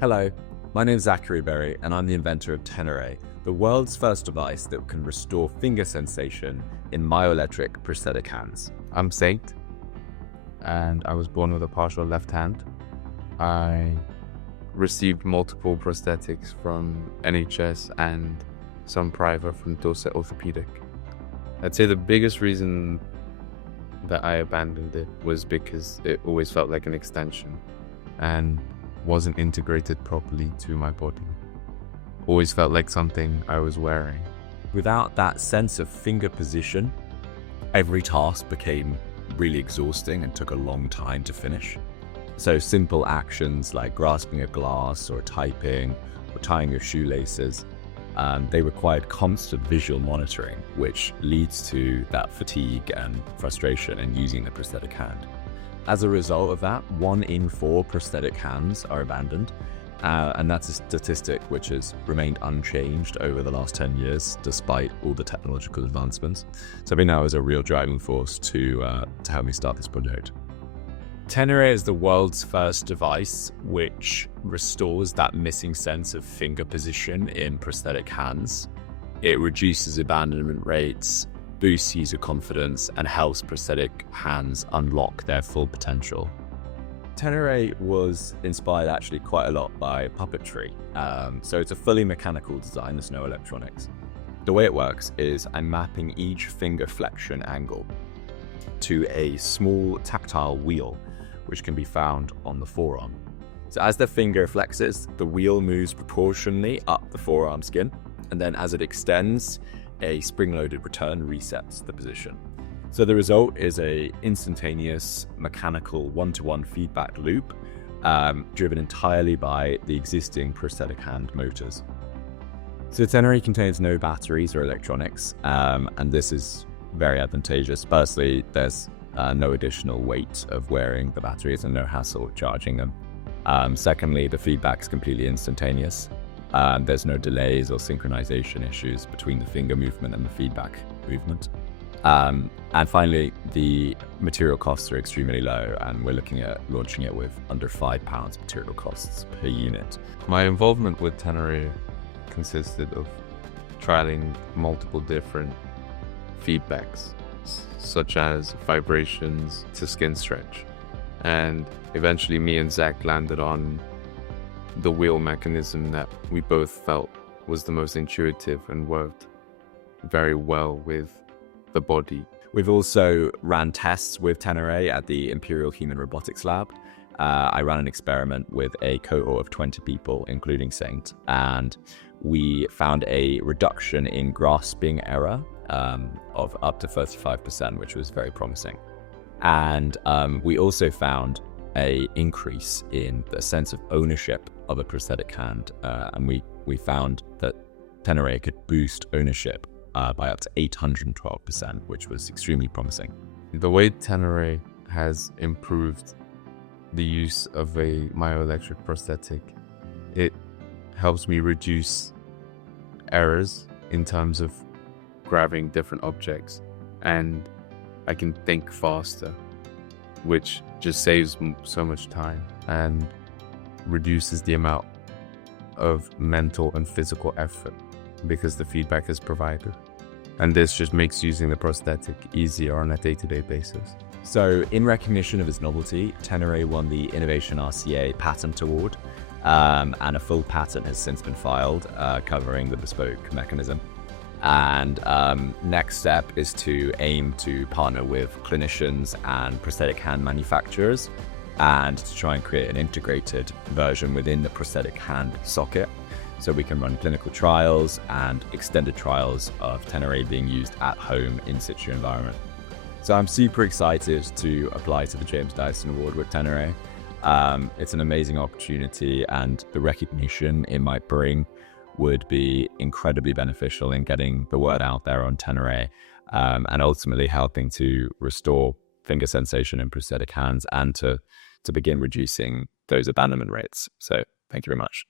Hello, my name is Zachary Berry and I'm the inventor of Teneray, the world's first device that can restore finger sensation in myoelectric prosthetic hands. I'm Saint, and I was born with a partial left hand. I received multiple prosthetics from NHS and some private from Dorset Orthopedic. I'd say the biggest reason that I abandoned it was because it always felt like an extension and wasn't integrated properly to my body. Always felt like something I was wearing. Without that sense of finger position, every task became really exhausting and took a long time to finish. So simple actions like grasping a glass or typing or tying your shoelaces, they required constant visual monitoring, which leads to that fatigue and frustration in using the prosthetic hand. As a result of that, 1 in 4 prosthetic hands are abandoned, and that's a statistic which has remained unchanged over the last 10 years, despite all the technological advancements. So I think that was a real driving force to help me start this project. Teneray is the world's first device which restores that missing sense of finger position in prosthetic hands. It reduces abandonment rates, boosts user confidence, and helps prosthetic hands unlock their full potential. Teneray was inspired actually quite a lot by puppetry. So it's a fully mechanical design, there's no electronics. The way it works is I'm mapping each finger flexion angle to a small tactile wheel, which can be found on the forearm. So as the finger flexes, the wheel moves proportionally up the forearm skin, and then as it extends, a spring-loaded return resets the position. So the result is a instantaneous mechanical one-to-one feedback loop driven entirely by the existing prosthetic hand motors. So Teneray contains no batteries or electronics, and this is very advantageous. Firstly, there's no additional weight of wearing the batteries and no hassle with charging them. Secondly, the feedback is completely instantaneous. There's no delays or synchronization issues between the finger movement and the feedback movement. And finally, the material costs are extremely low, and we're looking at launching it with under £5 material costs per unit. My involvement with Teneray consisted of trialing multiple different feedbacks, such as vibrations to skin stretch. And eventually me and Zach landed on the wheel mechanism that we both felt was the most intuitive and worked very well with the body. We've also ran tests with Teneray at the Imperial Human Robotics Lab. I ran an experiment with a cohort of 20 people, including Saint, and we found a reduction in grasping error of up to 35%, which was very promising. And we also found an increase in the sense of ownership of a prosthetic hand, and we found that Teneray could boost ownership by up to 812%, which was extremely promising. The way Teneray has improved the use of a myoelectric prosthetic, it helps me reduce errors in terms of grabbing different objects, and I can think faster, which just saves so much time and reduces the amount of mental and physical effort because the feedback is provided. And this just makes using the prosthetic easier on a day-to-day basis. So in recognition of its novelty, Teneray won the Innovation RCA Patent Award, and a full patent has since been filed covering the bespoke mechanism. And next step is to aim to partner with clinicians and prosthetic hand manufacturers and to try and create an integrated version within the prosthetic hand socket, so we can run clinical trials and extended trials of Teneray being used at home in situ environment. So I'm super excited to apply to the James Dyson Award with Teneray. It's an amazing opportunity, and the recognition it might bring would be incredibly beneficial in getting the word out there on Teneray, and ultimately helping to restore finger sensation in prosthetic hands and to begin reducing those abandonment rates. So thank you very much.